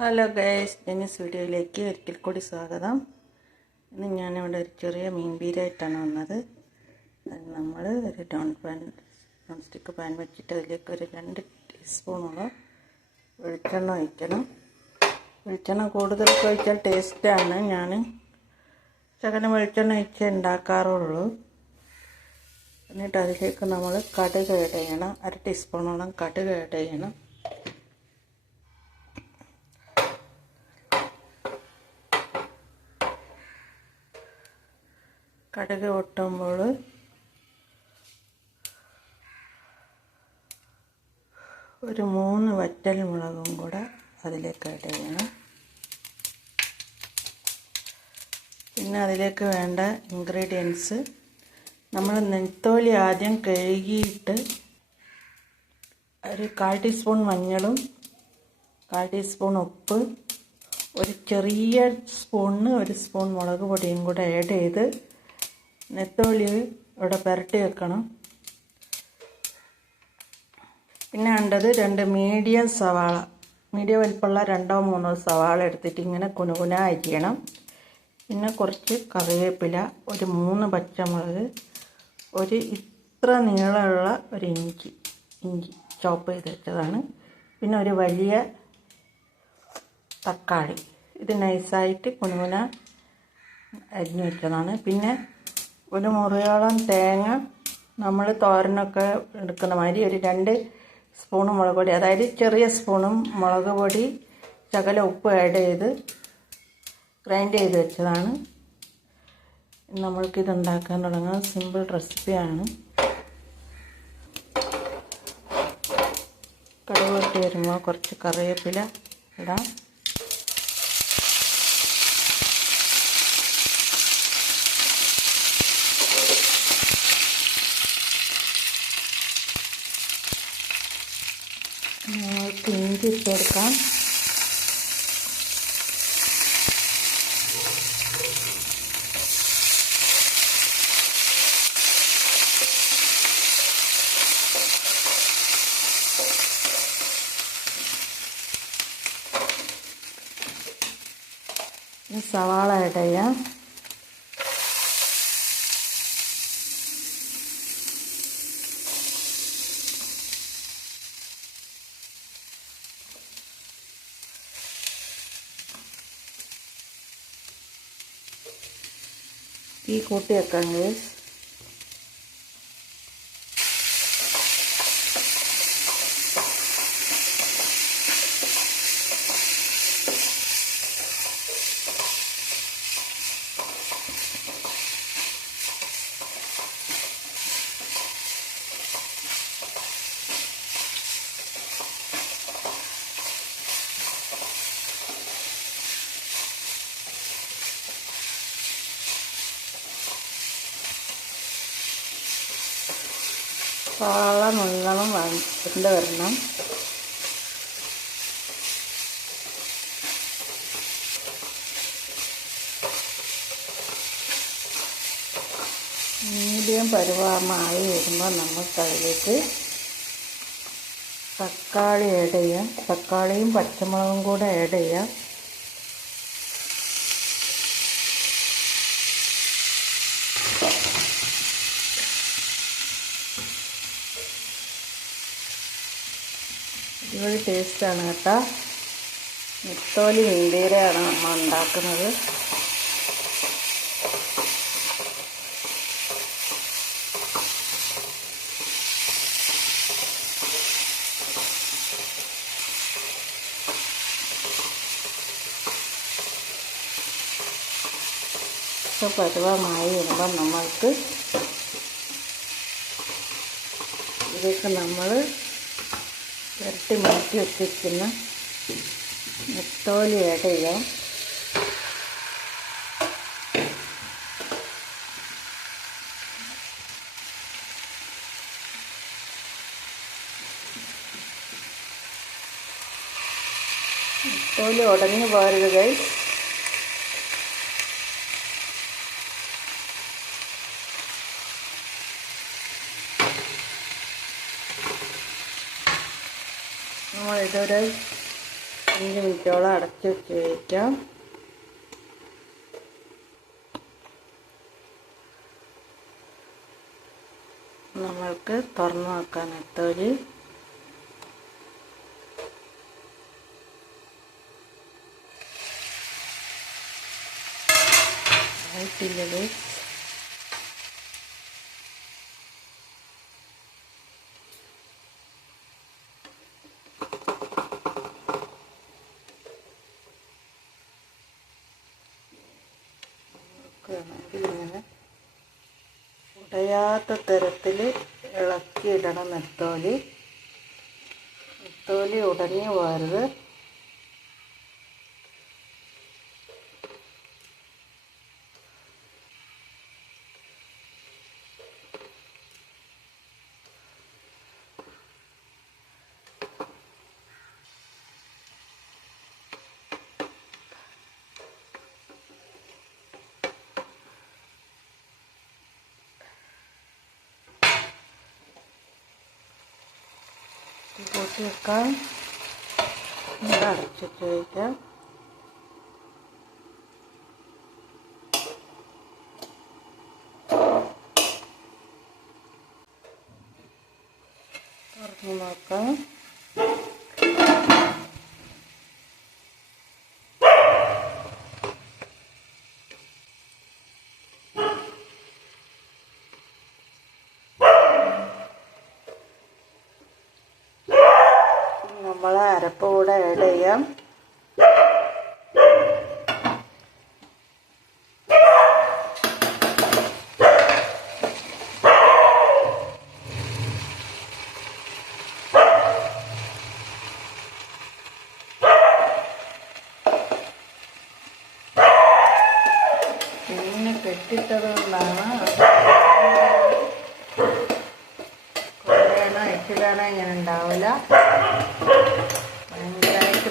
Hello guys Dennis വീഡിയോയിലേക്ക് ഒരിക്കൽ കൂടി സ്വാഗതം. ഇന്ന് ഞാനിവിടെ ഒരു ചെറിയ മീൻ ബീരായിട്ടാണ് വന്നത്. നമ്മൾ ഒരു non pan non stick pan വെച്ചിട്ട് അതിലേക്ക് ഒരു രണ്ട് ടീസ്പൂണോളം വെളിച്ചെണ്ണ ഒഴിക്കണം. വെളിച്ചെണ്ണ കൂടുതൽ ഒഴിച്ചാൽ ടേസ്റ്റാണ് ഞാൻ ശകലം വെളിച്ചെണ്ണ ഒഴിച്ച് ഉണ്ടാക്കാറുള്ളൂ. എന്നിട്ട് അതിലേക്ക് നമ്മൾ കടുക് ഇട ചെയ്യണം. അര ടീസ്പൂണോളം കടുക് ഇട ചെയ്യണം. കടുക് പൊട്ടുമ്പോൾ ഒരു മൂന്ന് വറ്റൽ മുളകും കൂടെ അതിലേക്ക് ആഡ് ചെയ്യണം. പിന്നെ അതിലേക്ക് വേണ്ട ഇൻഗ്രീഡിയൻസ് നമ്മൾ നെത്തോലി ആദ്യം കഴുകിയിട്ട് ഒരു കാൽ ടീസ്പൂൺ മഞ്ഞളും കാൽ ടീസ്പൂൺ ഉപ്പ് ഒരു ചെറിയ സ്പൂണിന് ഒരു സ്പൂൺ മുളക് പൊടിയും കൂടെ ആഡ് ചെയ്ത് നെത്തോലി ഇവിടെ പുരട്ടി വെക്കണം. പിന്നെ വേണ്ടത് രണ്ട് മീഡിയം സവാള. മീഡിയം വലിപ്പമുള്ള രണ്ടോ മൂന്നോ സവാള എടുത്തിട്ട് ഇങ്ങനെ കുനുകുന അരിയണം പിന്നെ കുറച്ച് കറിവേപ്പില ഒരു മൂന്ന് പച്ചമുളക് ഒരു ഇത്ര നീളമുള്ള ഒരു ഇഞ്ചി. ഇഞ്ചി ചോപ്പ് ചെയ്ത് വെച്ചതാണ്. പിന്നെ ഒരു വലിയ തക്കാളി. ഇത് നൈസായിട്ട് കുനുകുന അരിഞ്ഞു വെച്ചതാണ്. പിന്നെ ഒരു മുറിയോളം തേങ്ങ നമ്മൾ തോരനൊക്കെ എടുക്കുന്ന മാതിരി ഒരു രണ്ട് സ്പൂൺ മുളക് പൊടി അതായത് ചെറിയ സ്പൂണും മുളക് പൊടി ശകല ഉപ്പ് ആഡ് ചെയ്ത് ഗ്രൈൻഡ് ചെയ്ത് വെച്ചതാണ്. നമ്മൾക്കിത് ഉണ്ടാക്കാൻ തുടങ്ങുന്ന സിമ്പിൾ റെസിപ്പിയാണ് കടുക് പൊട്ടി വരുമ്പോൾ കുറച്ച് കറിവേപ്പില ഇടാം. നമുക്ക് ഇഞ്ചി ഇട്ടെടുക്കാം സവാള ആഡ് തീ ഗേസ് സവാള നല്ലോണം വാങ്ങിച്ചിട്ട് വരണം മീഡിയം പരുവമായി വരുമ്പോൾ നമുക്കതിലേക്ക് തക്കാളി ആഡ് ചെയ്യാം. തക്കാളിയും പച്ചമുളകും കൂടെ ആഡ് ചെയ്യാം. അടിപൊളി ടേസ്റ്റാണ് കേട്ടോ. മുത്തോലി മീൻപീരയാണ് നമ്മൾ ഉണ്ടാക്കുന്നത്. ഇപ്പോൾ പരുവമായി വരുമ്പം നമ്മൾക്ക് ഇതൊക്കെ നമ്മൾ ഇരട്ടി മാറ്റി വെച്ചിരിക്കുന്ന മുത്തോലി ആഡ് ചെയ്യാം ഉടങ്ങി ഉടഞ്ഞു പോരുത് കൈ നമ്മൾ ഇതൊരു അഞ്ച് മിനിറ്റോളം അടച്ച് വെച്ച് കഴിക്കാം നമ്മൾക്ക് തുറന്നു നോക്കാം നെത്തോലി ആയിട്ടില്ലത്. ഇങ്ങനെ ഉടയാത്ത തരത്തിൽ ഇളക്കിയിടണം നെത്തോലി. നെത്തോലി ഉടഞ്ഞു പോകരുത് കൂട്ടി വെക്കാം ഇത് അടച്ചിട്ട് വയ്ക്കാം തുറന്ന് നോക്കാം നമ്മൾ അരപ്പ് കൂടെ ആഡ് ചെയ്യാം ഇങ്ങനെ കെട്ടിട്ടത് ഇങ്ങനെ ഉണ്ടാവില്ല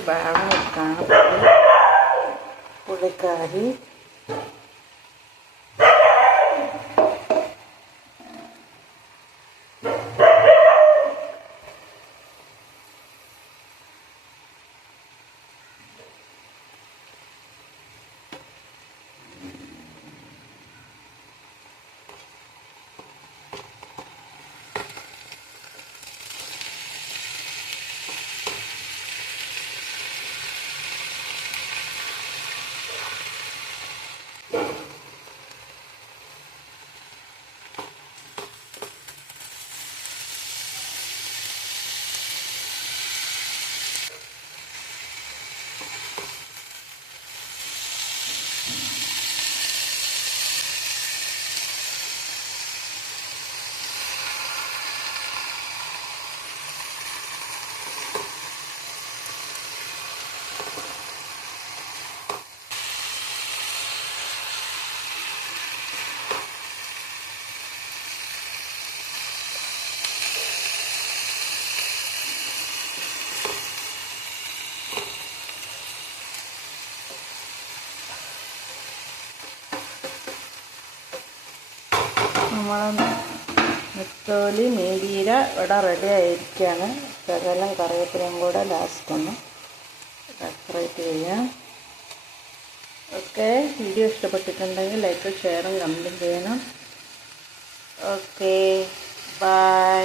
barro tá? no campo, por aqui. നെത്തോലി മീരീര ഇവിടെ റെഡി ആയിരിക്കുകയാണ് ശകലം കറിവേപ്പിലയും കൂടെ ലാസ്റ്റ് ഒന്ന് ഡെക്കറേറ്റ് ചെയ്യാം. ഓക്കെ വീഡിയോ ഇഷ്ടപ്പെട്ടിട്ടുണ്ടെങ്കിൽ ലൈക്ക് ഷെയറും കമന്റും ചെയ്യണം. Okay bye